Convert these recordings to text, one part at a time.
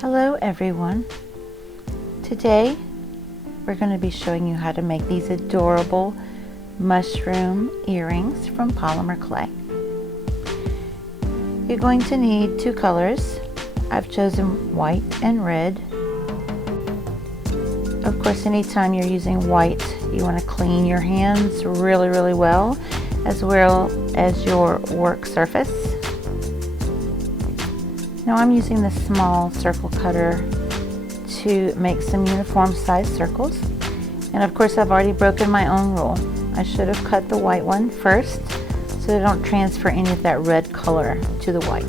Hello everyone. Today we're going to be showing you how to make these adorable mushroom earrings from polymer clay. You're going to need two colors. I've chosen white and red. Of course, anytime you're using white, you want to clean your hands really well as your work surface. Now I'm using this small circle cutter to make some uniform sized circles. And of course I've already broken my own rule. I should have cut the white one first so they don't transfer any of that red color to the white.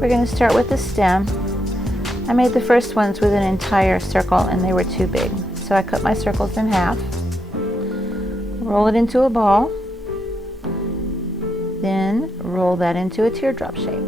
We're going to start with the stem. I made the first ones with an entire circle and they were too big. So I cut my circles in half, roll it into a ball, then roll that into a teardrop shape.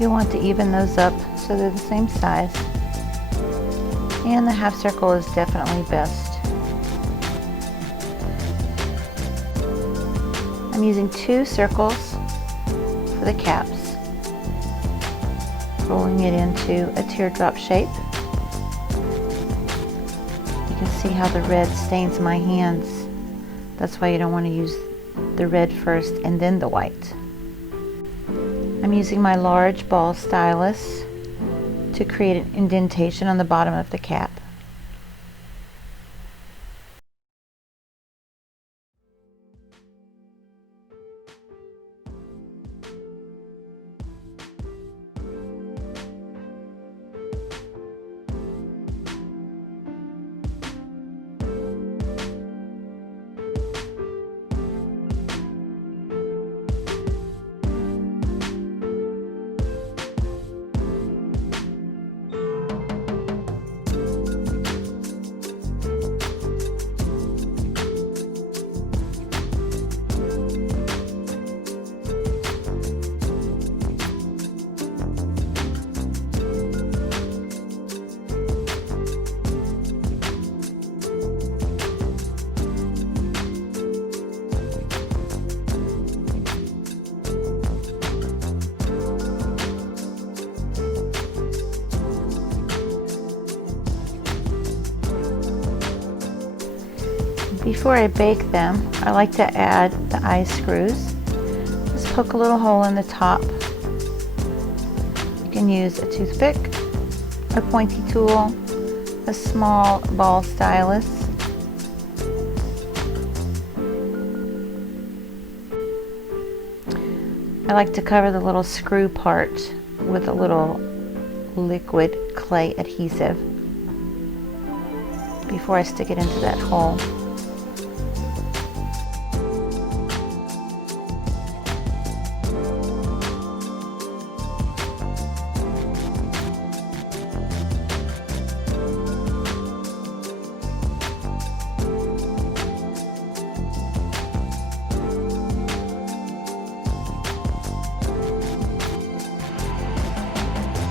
You want to even those up so they're the same size, and the half circle is definitely best. I'm using two circles for the caps, rolling it into a teardrop shape. You can see how the red stains my hands. That's why you don't want to use the red first and then the white. I'm using my large ball stylus to create an indentation on the bottom of the cap. Before I bake them, I like to add the eye screws. Just poke a little hole in the top. You can use a toothpick, a pointy tool, a small ball stylus. I like to cover the little screw part with a little liquid clay adhesive before I stick it into that hole.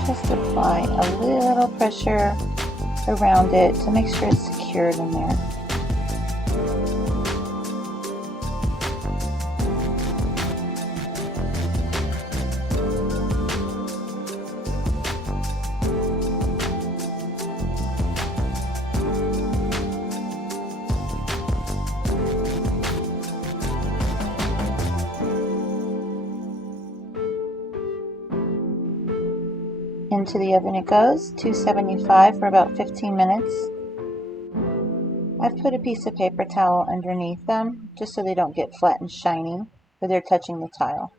Just apply a little pressure around it to make sure it's secured in there. Into the oven it goes, 275 for about 15 minutes. I've put a piece of paper towel underneath them just so they don't get flat and shiny, but they're touching the tile.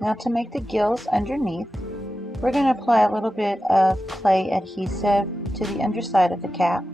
Now to make the gills underneath, we're going to apply a little bit of clay adhesive to the underside of the cap.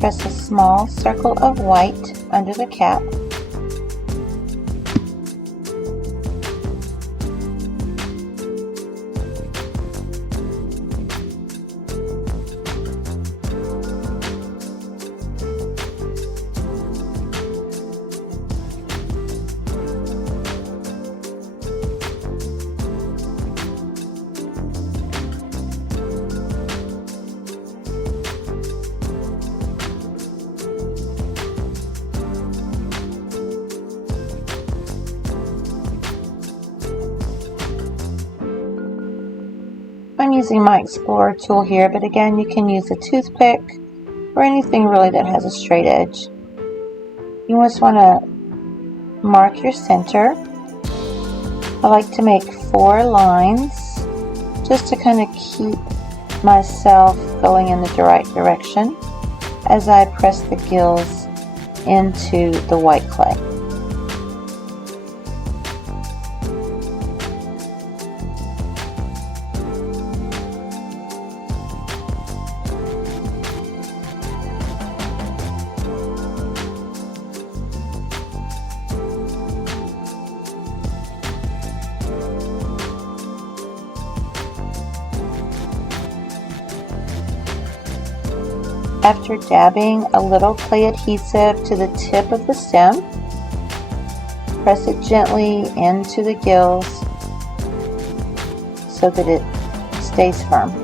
Press a small circle of white under the cap. I'm using my Explorer tool here, but again, you can use a toothpick or anything really that has a straight edge. You just want to mark your center. I like to make 4 lines just to kind of keep myself going in the right direction as I press the gills into the white clay. After dabbing a little clay adhesive to the tip of the stem, press it gently into the gills so that it stays firm.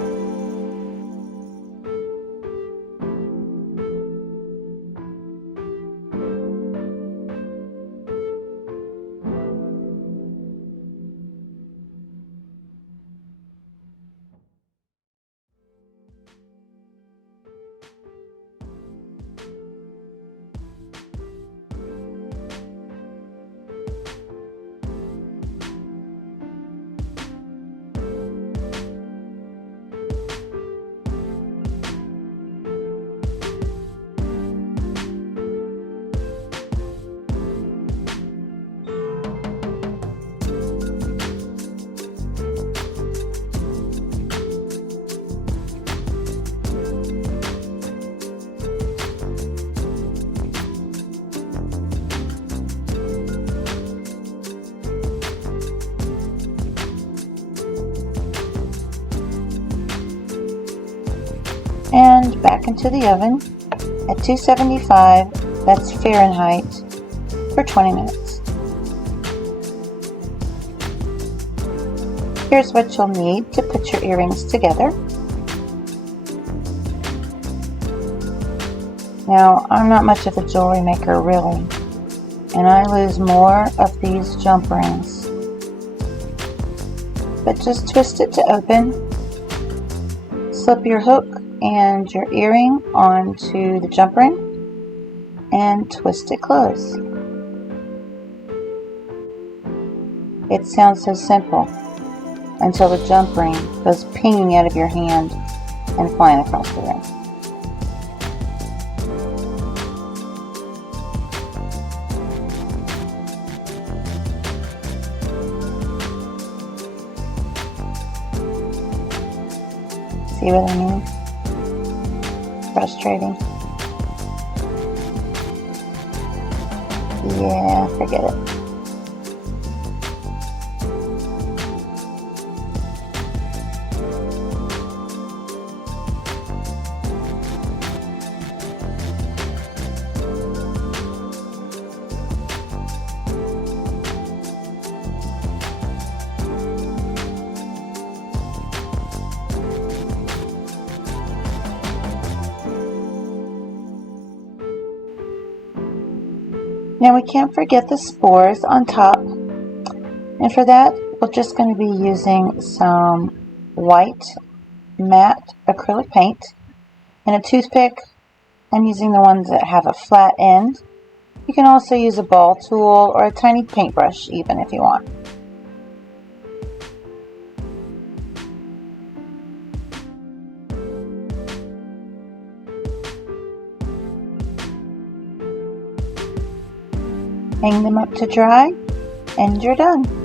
And back into the oven at 275, that's Fahrenheit, for 20 minutes. Here's what you'll need to put your earrings together. Now, I'm not much of a jewelry maker really, and I lose more of these jump rings. But just twist it to open, slip your hook and your earring onto the jump ring and twist it closed. It sounds so simple until the jump ring goes pinging out of your hand and flying across the room. See what I mean? Frustrating. Yeah, forget it. Now we can't forget the spores on top, and for that we're just going to be using some white matte acrylic paint, And a toothpick, I'm using the ones that have a flat end. You can also use a ball tool or a tiny paintbrush even if you want. Hang them up to dry and you're done.